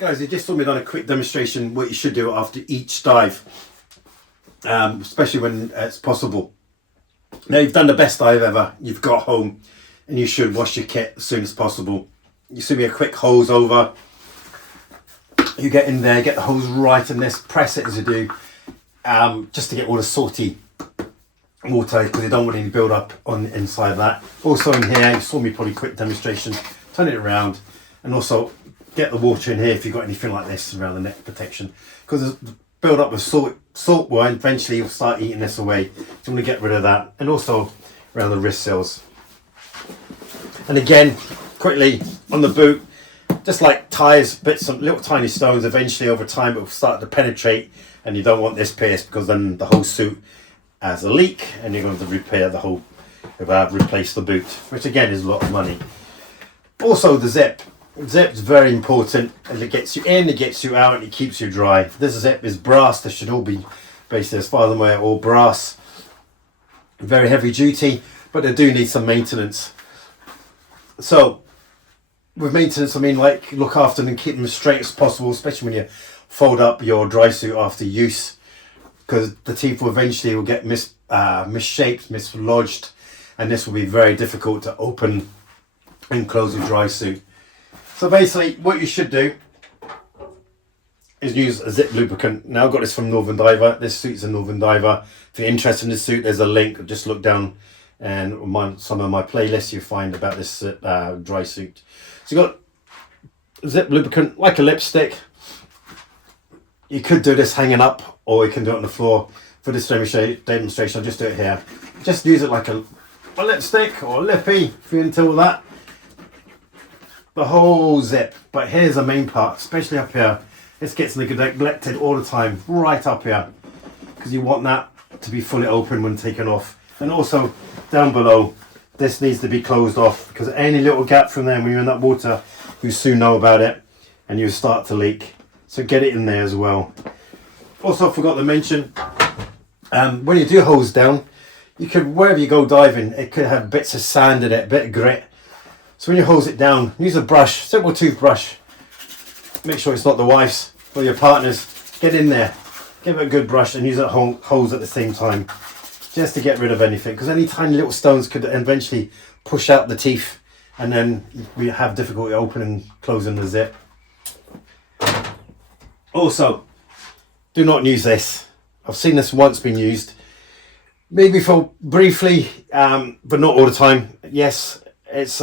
Right guys, you just saw me done a quick demonstration what you should do after each dive, especially when it's possible. Now you've done the best dive ever, you've got home, and you should wash your kit as soon as possible. You see me a quick hose over, you get in there, get the hose right in this, press it as you do, just to get all the salty water, because you don't want any build up on the inside of that. Also in here, you saw me probably quick demonstration, turn it around, and also get the water in here if you've got anything like this around the neck protection, because the build up of salt will eventually you'll start eating this away. So I'm going to get rid of that, and also around the wrist seals. And again, quickly on the boot, just like tires, bits of little tiny stones, eventually over time it will start to penetrate, and you don't want this pierced, because then the whole suit has a leak and you're going to repair the whole, replace the boot, which again is a lot of money. Also the zip. Zip's very important, and it gets you in, it gets you out, and it keeps you dry. This zip is brass. This should all be basically, as far as I'm aware, all brass. Very heavy duty, but they do need some maintenance. So with maintenance, I mean like look after them and keep them as straight as possible, especially when you fold up your dry suit after use, because the teeth will eventually get misshaped, mislodged, and this will be very difficult to open and close a dry suit. So basically what you should do is use a zip lubricant. Now I've got this from Northern Diver. This suit's a Northern Diver. If you're interested in this suit, there's a link. Just look down and some of my playlists you find about this dry suit. So you've got zip lubricant like a lipstick. You could do this hanging up, or you can do it on the floor. For this demonstration, I'll just do it here. Just use it like a lipstick or a lippy if you're into all that. The whole zip, but here's the main part, especially up here. This gets neglected all the time, right up here, because you want that to be fully open when taken off. And also down below, this needs to be closed off, because any little gap from there when you're in that water, you soon know about it and you start to leak. So get it in there as well. Also, I forgot to mention, when you do hose down, you could, wherever you go diving, it could have bits of sand in it, a bit of grit. So when you hose it down, use a brush, simple toothbrush. Make sure it's not the wife's or your partner's. Get in there, give it a good brush, and use that hose at the same time, just to get rid of anything. Because any tiny little stones could eventually push out the teeth, and then we have difficulty opening and closing the zip. Also, do not use this. I've seen this once being used, maybe for briefly, but not all the time. Yes, it's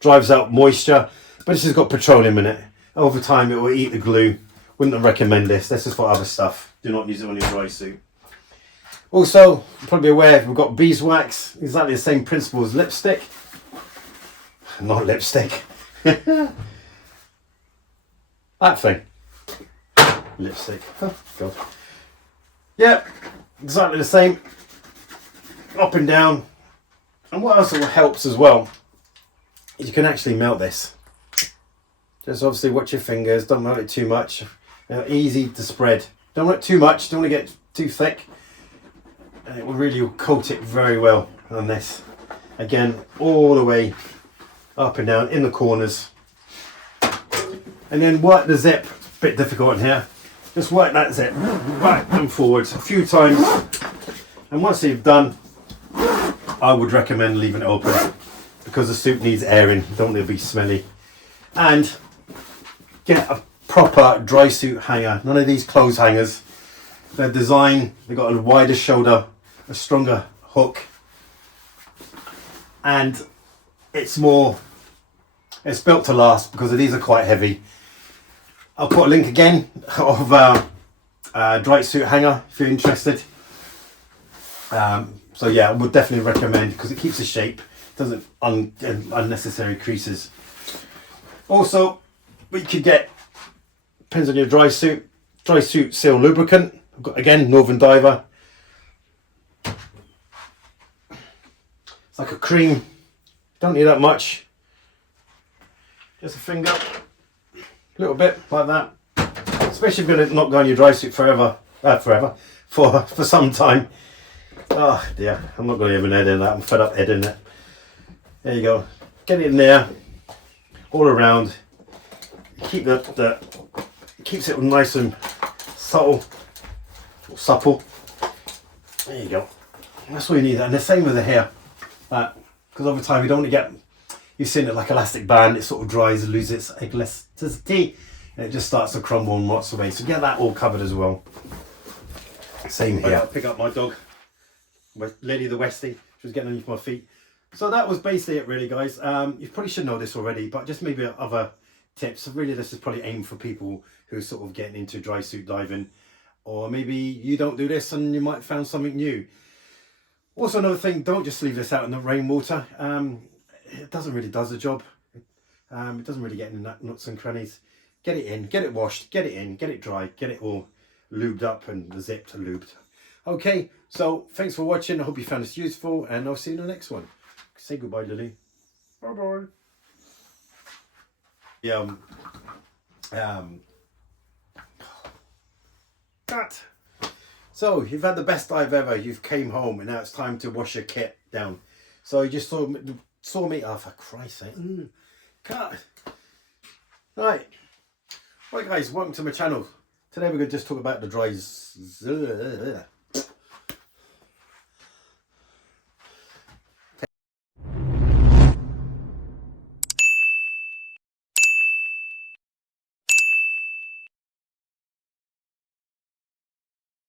drives out moisture, but this has got petroleum in it. Over time it will eat the glue. Wouldn't recommend this. This is for other stuff. Do not use it on your dry suit. Also, you're probably aware we've got beeswax, exactly the same principle as lipstick. Not lipstick. That thing. Lipstick. Oh god. Yep, exactly the same. Up and down. And what also helps as well, you can actually melt this. Just obviously watch your fingers, don't melt it too much. Easy to spread. Don't want it too much, don't want to get too thick. And it will really coat it very well on this. Again, all the way up and down in the corners. And then work the zip. It's a bit difficult in here. Just work that zip back and forwards a few times. And once you've done, I would recommend leaving it open, because the suit needs airing. You don't want it to be smelly. And get a proper dry suit hanger. None of these clothes hangers. They're designed, they've got a wider shoulder, a stronger hook, and it's built to last, because these are quite heavy. I'll put a link again of a dry suit hanger if you're interested. So yeah, I would definitely recommend, because it keeps the shape, doesn't unnecessary creases. Also, we could get, depends on your dry suit seal lubricant. I've got, again, Northern Diver. It's like a cream, don't need that much. Just a finger, a little bit like that. Especially if you're going to not go on your dry suit for some time. Oh dear, I'm not going to even edit that. I'm fed up editing it. There you go. Get it in there, all around. Keep the keeps it nice and subtle, or supple. There you go. That's all you need. And the same with the hair. Because over time you don't want to get, you've seen it like elastic band, it sort of dries and loses its elasticity and it just starts to crumble and rots away. So get that all covered as well. Same here. I'll pick up my dog, Lady the Westie. She was getting underneath my feet. So that was basically it really, guys. You probably should know this already, but just maybe other tips. Really, this is probably aimed for people who are sort of getting into dry suit diving, or maybe you don't do this and you might have found something new. Also, another thing, don't just leave this out in the rainwater. It doesn't really does the job. It doesn't really get in the nuts and crannies. Get it in, get it washed, get it in, get it dry, get it all lubed up and zipped and lubed. Okay, so thanks for watching. I hope you found this useful, and I'll see you in the next one. Say goodbye, Lily. Bye bye. Cut. So you've had the best dive ever. You've came home, and now it's time to wash your kit down. So you just saw me. Oh, for Christ's sake! Cut. Right, guys. Welcome to my channel. Today we're going to just talk about the